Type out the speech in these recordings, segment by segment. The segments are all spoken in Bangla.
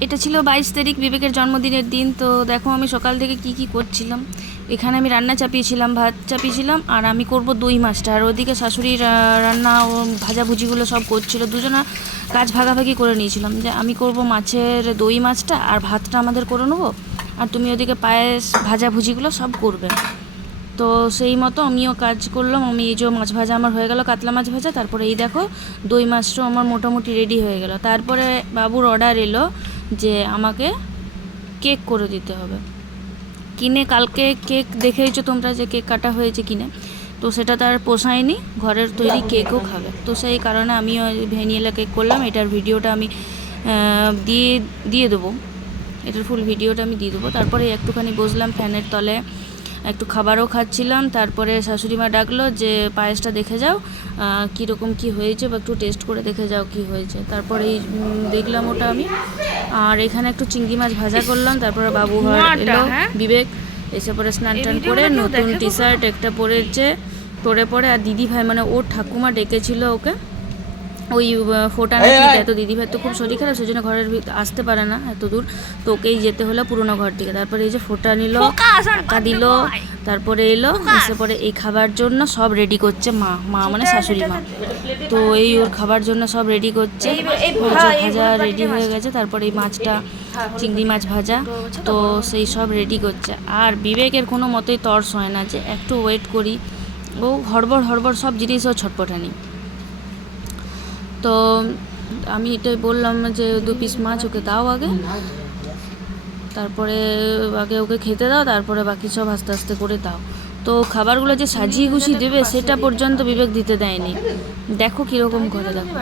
এটা ছিল বাইশ তারিখ বিবেকের জন্মদিনের দিন, তো দেখো আমি সকাল থেকে কি কি করছিলাম। এখানে আমি রান্না চাপিয়েছিলাম, ভাত চাপিয়েছিলাম, আর আমি করব দই মাছটা। আর ওদিকে শাশুড়ি রা- রান্না ও ভাজাভুজিগুলো সব করছিল। দুজনা কাজ ভাগাভাগি করে নিয়েছিলাম যে আমি করব মাছের দই মাছটা আর ভাতটা আমাদের করে নেব, আর তুমি ওদিকে পায়েস ভাজাভুজিগুলো সব করবে। তো সেই মতো আমিও কাজ করলাম। আমি এই যে মাছ ভাজা আমার হয়ে গেল, কাতলা মাছ ভাজা। তারপরে এই দেখো দই মাছটাও আমার মোটামুটি রেডি হয়ে গেল। তারপরে বাবুর অর্ডার এলো যে আমাকে কেক করে দিতে হবে। কিনে কালকে কেক দেখেইছো তোমরা যে কেক কাটা হয়েছে কিনে? তো সেটা তার পোষায়নি, ঘরের তৈরি কেকও খাবে। তো সেই কারণে আমিও ভ্যানিলা কেক করলাম, এটার ভিডিওটা আমি দিয়ে দিয়ে দেবো। এটার ফুল ভিডিওটা আমি দিয়ে দেবো। তারপরে একটুখানি বসলাম ফ্যানের তলে। একটু খাবারও খাচ্ছিলাম তারপরে শাশুড়ি মা ডাকলো যে পায়েসটা দেখে যাও কীরকম কি হয়েছে বা একটু টেস্ট করে দেখে যাও কি হয়েছে। তারপরে এই, দেখলাম ওটা আমি। আর এখানে একটু চিংড়ি মাছ ভাজা করলাম তারপরে বাবু এলো হ্যাঁ? বিবেক এসে পরে স্নান টান করে নতুন টি শার্ট একটা পরেছে পরে পরে আর দিদি ভাই মানে ওর ঠাকুমা ডেকেছিল ওকে। ওই আহ, ফোটা নাকি এত দিদি ভাই তো খুব শরীর খারাপ সেই জন্য ঘরের আসতে পারে না এত দূর। তো ওকেই যেতে হলো পুরোনো ঘর থেকে। তারপরে এই যে ফোটা নিল টাকা দিল তারপরে এলো এসে পরে এই খাবার জন্য সব রেডি করছে মা মা মানে শাশুড়ি মা। তো এই ওর খাবার জন্য সব রেডি করছে। ভাজা ভাজা রেডি হয়ে গেছে তারপরে এই মাছটা চিংড়ি মাছ ভাজা। তো সেই সব রেডি করছে। আর বিবেকের কোনো মতেই তর্স হয় না যে একটু ওয়েট করি। ও হড়বড় হড়বড় সব জিনিস ও ছটপটানি। তো আমি এটাই বললাম যে দু পিস মাছ ওকে দাও আগে। তারপরে আগে ওকে খেতে দাও তারপরে বাকি সব আস্তে আস্তে করে দাও। তো খাবারগুলো যে সাজিয়ে গুছিয়ে দেবে সেটা পর্যন্ত বিবেক দিতে দেয়নি। দেখো কীরকম করে দেখো।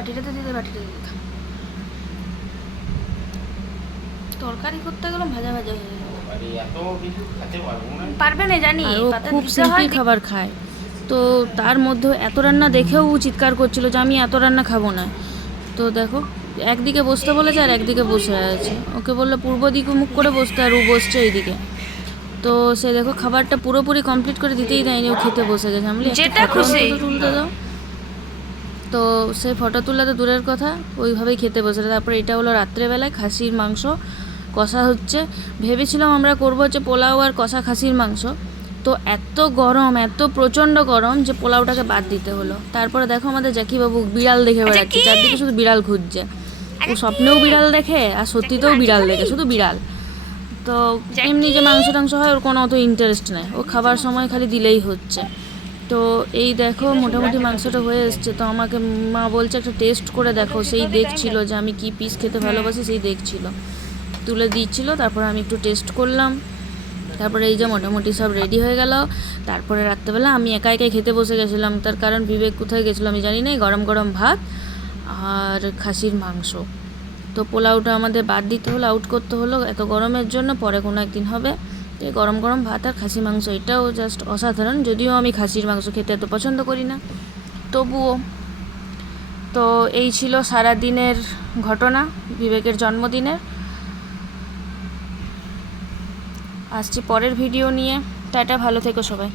তরকারি করতে গেলাম ভাজা ভাজা হয়ে গেল। আরে এত কিছু খেতে পারব না। জানি খুব সিম্পল খাবার খায়। তো তার মধ্যে এত রান্না দেখেও চিৎকার করছিল যে আমি এত রান্না খাব না। তো দেখো একদিকে বসতে বলেছে আর একদিকে বসে আছে। ওকে বলল পূর্ব দিকে মুখ করে বসতে আর ও বসছে এইদিকে। তো সে দেখো খাবারটা পুরোপুরি কমপ্লিট করে দিতেই দেয়নি ও খেতে বসে গেছে। আমি যেটা খুশি। তুলতে দাও। তো সে ফটো তোলা তো দূরের কথা ওইভাবেই খেতে বসে তারপরে এটা হলো রাত্রেবেলায় খাসির মাংস কষা হচ্ছে। ভেবেছিলাম আমরা করব হচ্ছে পোলাও আর কষা খাসির মাংস। তো এত গরম এত প্রচণ্ড গরম যে পোলাওটাকে বাদ দিতে হলো। তারপরে দেখো আমাদের জ্যাকিবাবু বিড়াল দেখে বেড়াচ্ছে। চারদিকে শুধু বিড়াল খুঁজছে ও স্বপ্নেও বিড়াল দেখে আর সত্যিতেও বিড়াল দেখে শুধু বিড়াল। তো এমনি যে মাংস টাংস হয় ওর কোনো অত ইন্টারেস্ট নেই। ও খাবার সময় খালি দিলেই হচ্ছে। তো এই দেখো মোটামুটি মাংসটা হয়ে এসছে। তো আমাকে মা বলছে একটা টেস্ট করে দেখো। সেই দেখছিল যে আমি কি পিস খেতে ভালোবাসি সেই দেখছিল। তুলে দিচ্ছিল তারপর আমি একটু টেস্ট করলাম। তারপরে এই যে মোটামুটি সব রেডি হয়ে গেল। তারপরে রাত্রেবেলা আমি একা একাই খেতে বসে গেছিলাম। তার কারণ বিবেক কোথায় গেছিল আমি জানি না গরম গরম ভাত আর খাসির মাংস। তো পোলাওটা আমাদের বাদ দিতে হলো আউট করতে হলো এত গরমের জন্য, পরে কোনো একদিন হবে। তো গরম গরম ভাত আর খাসি মাংস, এটাও জাস্ট অসাধারণ। যদিও আমি খাসির মাংস খেতে এত পছন্দ করি না, তবুও। তো এই ছিল সারা দিনের ঘটনা, বিবেকের জন্মদিনের। আসছি পরের ভিডিও নিয়ে। টাটা ভালো থেকো সবাই।